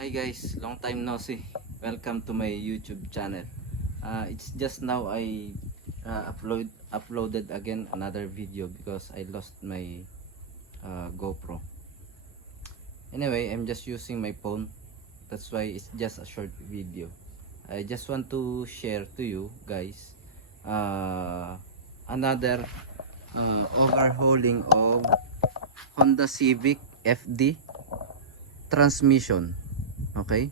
Hi guys, long time no see. Welcome to my YouTube channel. It's just now I uploaded again another video because I lost my GoPro. Anyway, I'm just using my phone. That's why it's just a short video. I just want to share to you guys another overhauling of Honda Civic FD transmission. Okay.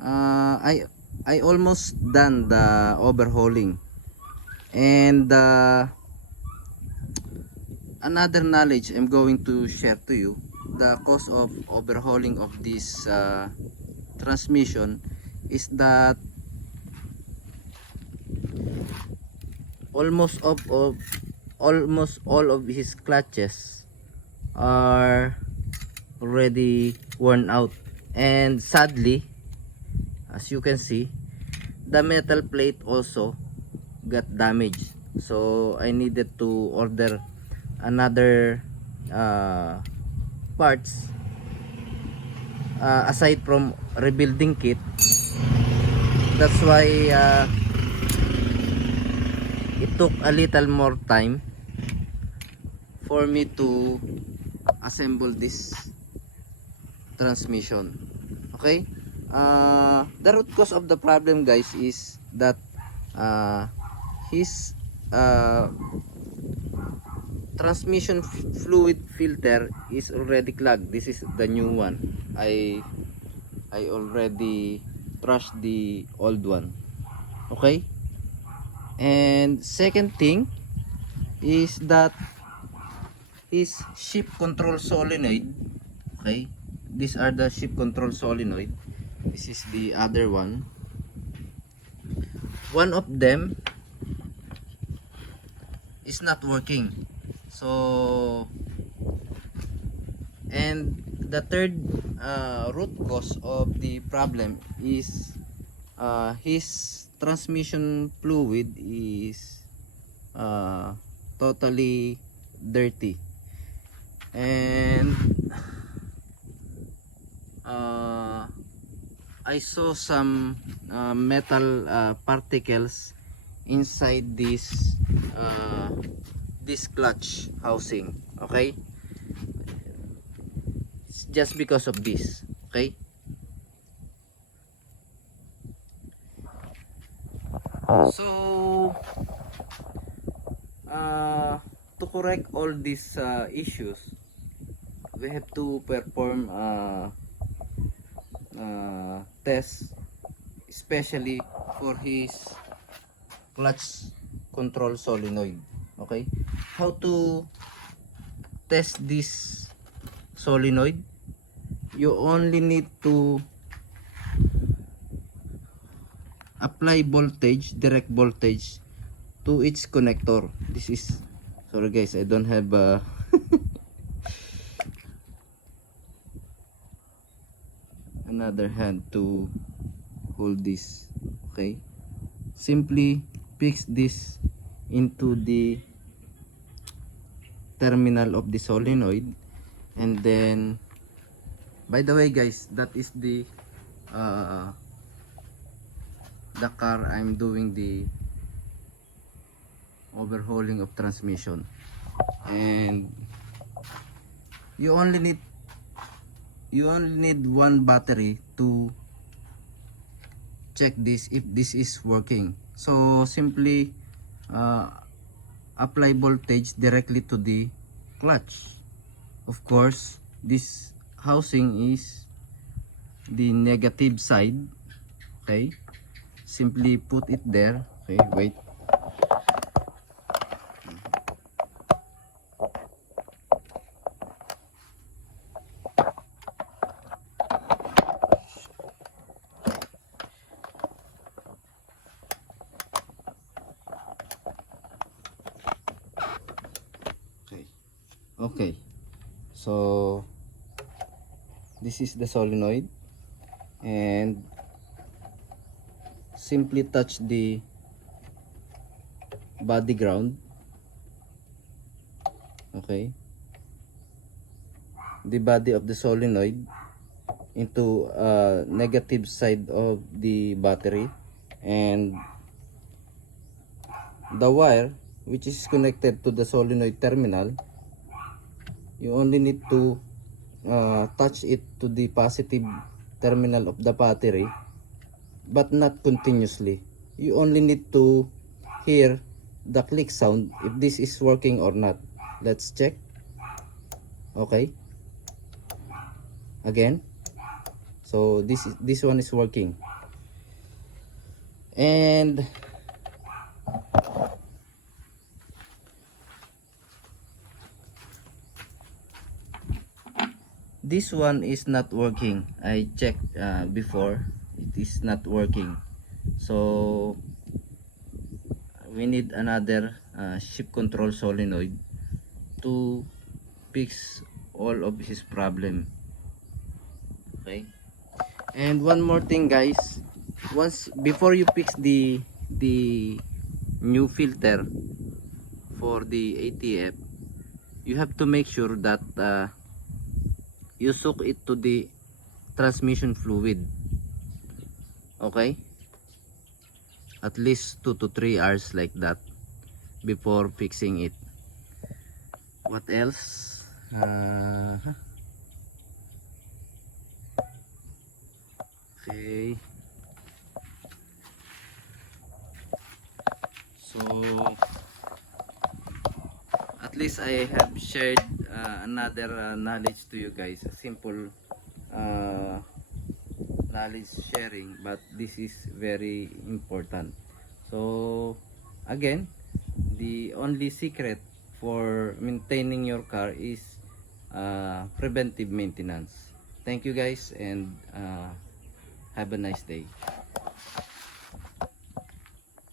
I almost done the overhauling, and another knowledge I'm going to share to you. The cost of overhauling of this transmission is that almost all of his clutches are already worn out, and sadly, as you can see, the metal plate also got damaged. So I needed to order another parts aside from rebuilding kit. That's why it took a little more time for me to assemble this transmission. Okay. The root cause of the problem, guys, is that his transmission fluid filter is already clogged. This is the new one. I already trashed the old one. Okay. And second thing is that his shift control solenoid. Okay, these are the shift control solenoid. This is the other one. One of them is not working. So, and the third root cause of the problem is his transmission fluid is totally dirty, and I saw some metal particles inside this clutch housing. Okay, it's just because of this. Okay, so to correct all these issues, we have to perform test, especially for his clutch control solenoid. Okay, how to test this solenoid? You only need to apply voltage, direct voltage to its connector. This is, sorry guys, I don't have another hand to hold this. Okay, simply fix this into the terminal of the solenoid, and then, by the way guys, that is the car I'm doing the overhauling of transmission. And you only need one battery to check this if this is working. So simply apply voltage directly to the clutch. Of course, this housing is the negative side. Okay, simply put it there. Okay, wait. Okay, so this is the solenoid, and simply touch the body ground. Okay, the body of the solenoid, into negative side of the battery, and the wire which is connected to the solenoid terminal, you only need to touch it to the positive terminal of the battery, but not continuously. You only need to hear the click sound if this is working or not. Let's check. Okay, again. So this one is working, and this one is not working. I checked before, it is not working. So we need another shift control solenoid to fix all of his problem. Okay, and one more thing guys, once before you fix the new filter for the ATF, you have to make sure that you soak it to the transmission fluid. Okay, at least 2 to 3 hours like that before fixing it. What else? Okay, so at least I have shared another knowledge to you guys, a simple knowledge sharing, but this is very important. So again, the only secret for maintaining your car is preventive maintenance. Thank you guys, and have a nice day.